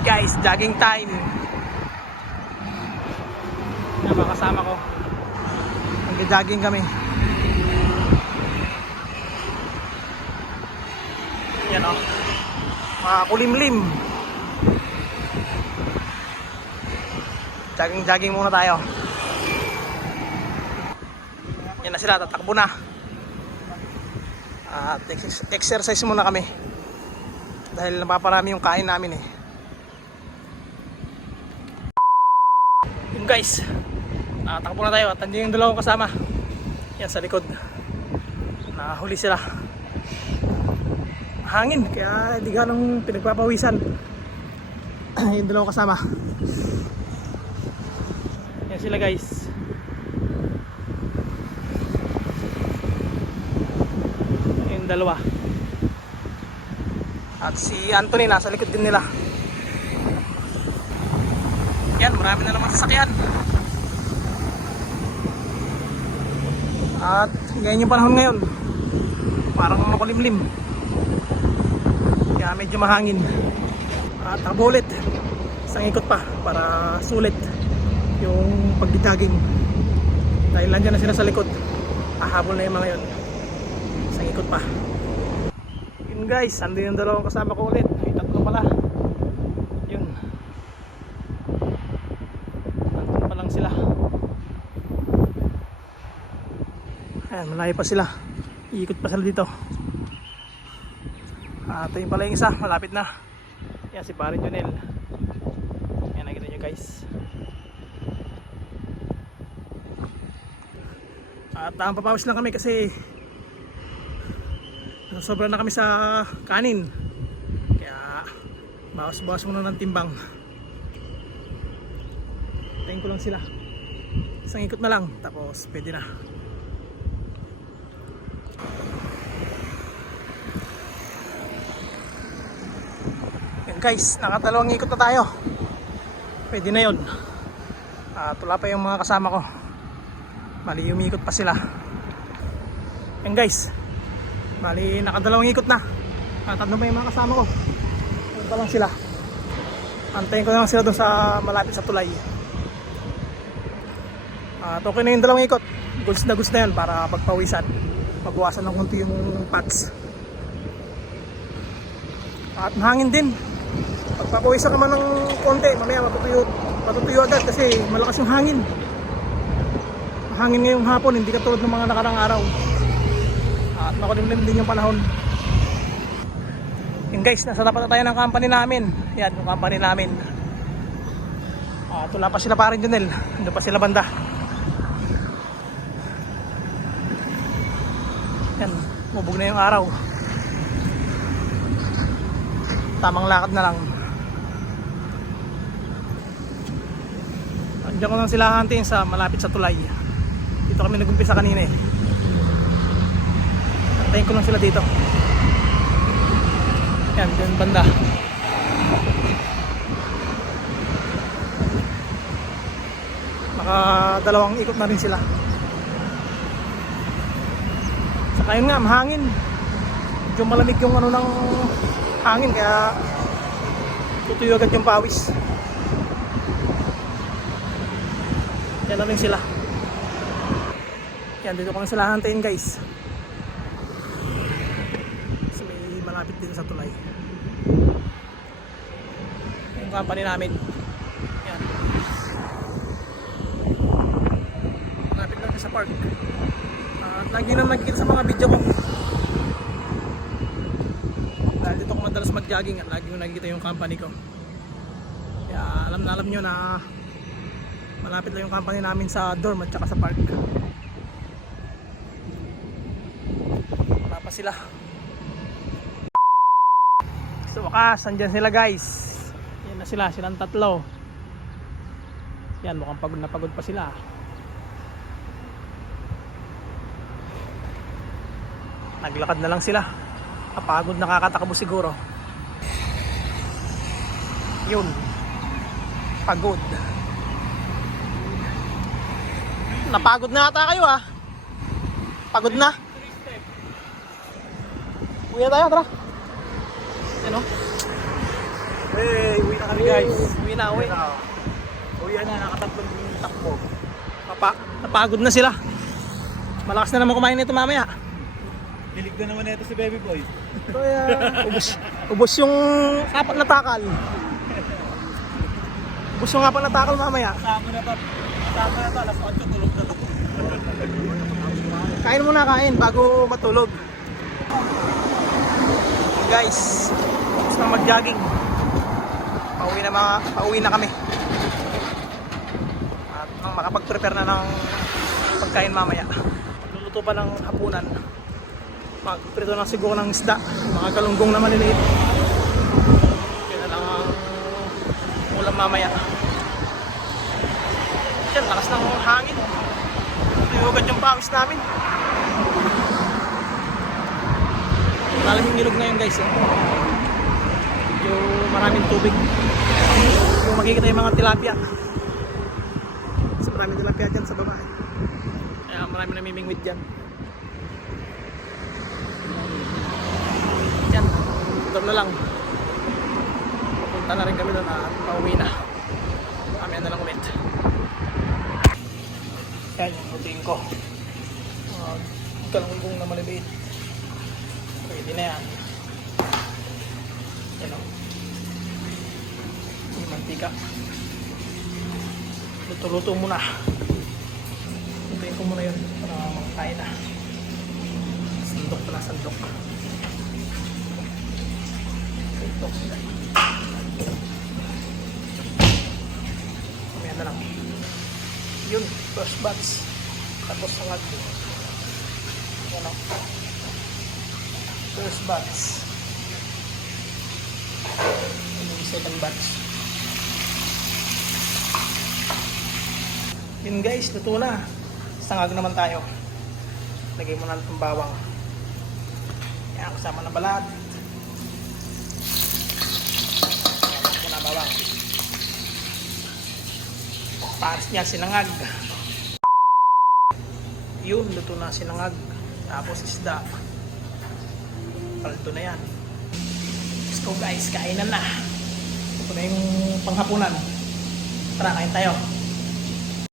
guys, jogging time. Yan mga kasama ko. Nag-jogging kami. Yan o. Mga kulimlim. Jogging-jogging muna tayo. Yan na sila, tatakbo na. At ex- exercise muna kami. Dahil napaparami yung kain namin eh. Guys, nakatakbo na tayo at nandiyan yung dalawang kasama. Yan sa likod. Nahuli sila. Hangin, kaya hindi ganong pinagpapawisan. yung dalawang kasama. Yan sila guys. Yung dalawa. At si Anthony nasa likod din nila. Yan, marami na naman sasakyan. At ganyan yung panahon ngayon. Parang makulimlim. Kaya medyo mahangin. At takbo ulit. Isang ikot pa para sulit yung pag-jogging. Dahil nandiyan na sila sa likod. Ahabol na yung mga yun. Isang ikot pa. Yun guys, andun yung dalawang kasama ko ulit. May tatlo pala. Yun. Andun pa lang sila. Ayan, malayo pa sila. Iikot pa sila dito. At ayun pala yung isa, malapit na. Yan si Parin Junel. Yan, nakita nyo guys. At uh, papawis lang kami kasi sobra na kami sa kanin. Kaya bawas-bawas muna ng timbang. Tayin ko lang sila. Isang ikot na lang tapos pwede na. Yan guys, nakadalawang ikot na tayo. Pwede na yun. At wala pa yung mga kasama ko. Mali umikot pa sila. Yan guys. Bali nakadalawang ikot na. At ano ba yung mga kasama ko? Ano pa lang sila? Antayin ko na lang sila doon sa malapit sa tulay. At okay na yung dalawang ikot. Goods na goods na yan para pagpawisan. Pagwasan ng kunti yung pads. At mahangin din. Pagpapawisan naman ng konti, mamaya matutuyo, matutuyo agad kasi malakas yung hangin. Hangin ngayong hapon, hindi katulad ng mga nakarang araw. At makulimlim din yung panahon. Yung guys, nasa tapat na tayo ng company namin. Yan, yung company namin. At wala pa sila pa rin Junel. Doon pa sila banda. Yan, mubog na yung araw. Tamang lakad na lang. Andiyan ko lang sila hantin sa malapit sa tulay. Dito kami nag-umpisa kanina eh. Antayin ko lang sila dito. Yan, dyan banda. Maka dalawang ikot na rin sila. Saka yun nga, mahangin. Medyo malamig yung ano ng hangin kaya tutuyo agad yung pawis. Yan na rin sila. Yan, dito ko lang sila hantayin guys. Kasi may malapit din sa tulay. Yung company namin. Yan. Malapit lang sa park. At lagi nang nakikita sa mga video ko. Dahil dito ko madalas mag-jogging at lagi ko nakikita yung company ko. Kaya alam na alam nyo na malapit lang yung company namin sa dorm at saka sa park. Wala pa sila. Sa wakas, andyan sila guys. Yan na sila, silang tatlo. Yan, mukhang pagod na pagod pa sila. Naglakad na lang sila. Kapagod nakakatakbo siguro. Yun. Pagod. Napagod na ata kayo ah. Pagod na. Uwi na tayo, tara. Ano? Hey, uwi na kami guys. Uwi na, uwi. Uwi na, nakatatlong takbo. Papa, napagod na sila. Malakas na naman kumain nito mamaya. Dilig na naman ito si Baby Boy. Kaya, ubos, ubos yung apat na takal. Ubos yung apat na takal mamaya. Kasama na to. Kasama na to, alas 8 tulog na to. Kain muna kain bago matulog. Guys, gusto na mag-jogging. Pauwi na mga, pauwi na kami. At makapag-prepare na ng pagkain mamaya. Luluto pa ng hapunan. Magprito na siguro ng isda. Mga galunggong na maliliit. Yun na lang ang ulam mamaya. Yan, lakas ng hangin. Tuyugad yung pawis namin. Malaming nilog ngayon guys eh. Yung maraming tubig. Yung makikita yung mga tilapia. Kasi maraming tilapia dyan sa baba. eh. Kaya marami namimingwit dyan. Doon na lang. Pupunta na rin kami doon at pauwi na. Kami na lang ulit. Yan yung routine ko. Uh, galunggong na maliliit. Pwede na yan. Yan o. Yung mantika. Luto-luto muna. Lutuin ko muna yun para makakain na. Sandok pa na sandok. Mamaya na lang. Yun, first batch. Tapos sangag. Yan o. First batch. Ano yung second batch? Yun guys, luto na. Sangag naman tayo. Lagay mo na ng bawang. Yan, kasama na balat. Yan, kasama na bawang. Pares niya sinangag. Yun, luto na sinangag. Tapos isda. Palto na yan. Let's go guys, kainan na. Ito na yung panghapunan. Tara, kain tayo.